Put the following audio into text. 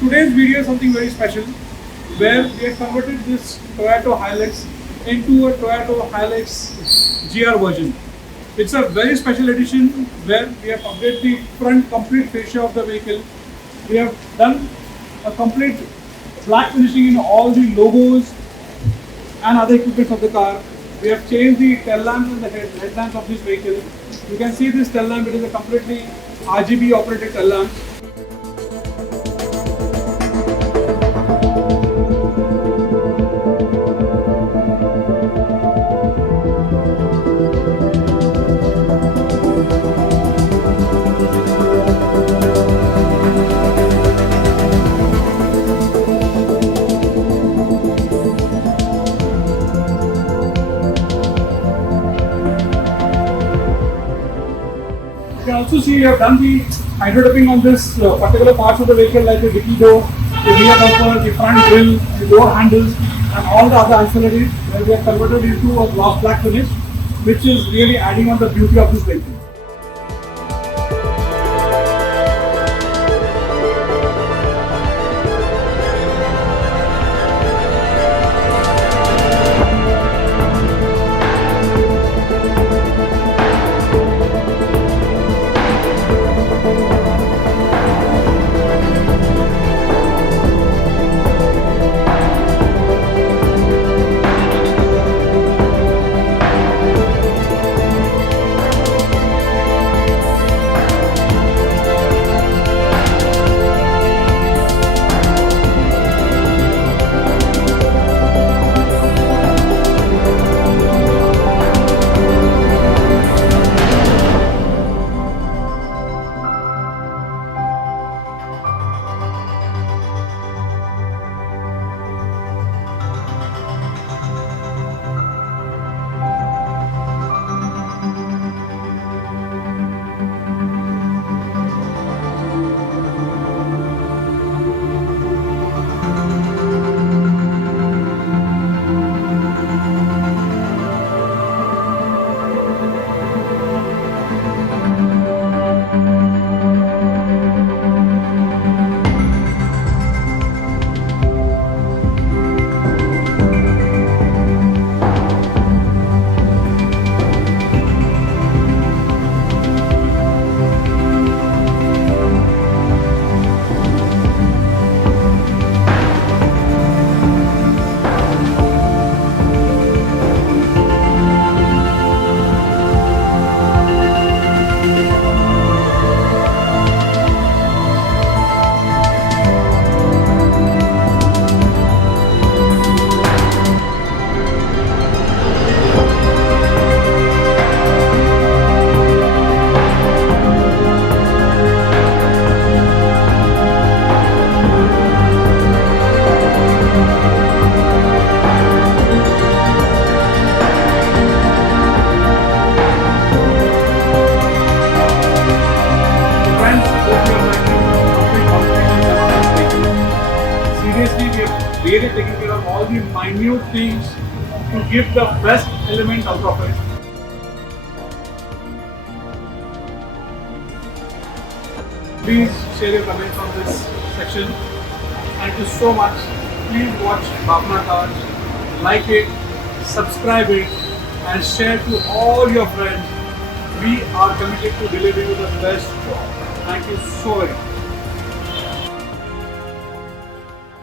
Today's video is something very special where we have converted this Toyota Hilux into a Toyota Hilux GR version. It's a very special edition where we have updated the front complete fascia of the vehicle. We have done a complete black finishing in all the logos and other equipment of the car. We have changed the tail lamps and the headlamps of this vehicle. You can see this tail lamp, it is a completely RGB operated tail lamp. You can also see we have done the hydro dipping on this particular parts of the vehicle like the dicky door, the rear bumper, the front grille, the door handles and all the other ancillaries where we have converted into a gloss black finish which is really adding on the beauty of this vehicle. Seriously, we have really taken care of all the minute things to give the best element out of it. Please share your comments on this section. Thank you so much. Please watch Bhavna Cars, like it, subscribe it and share to all your friends. We are committed to delivering you the best job. Thank you so very much.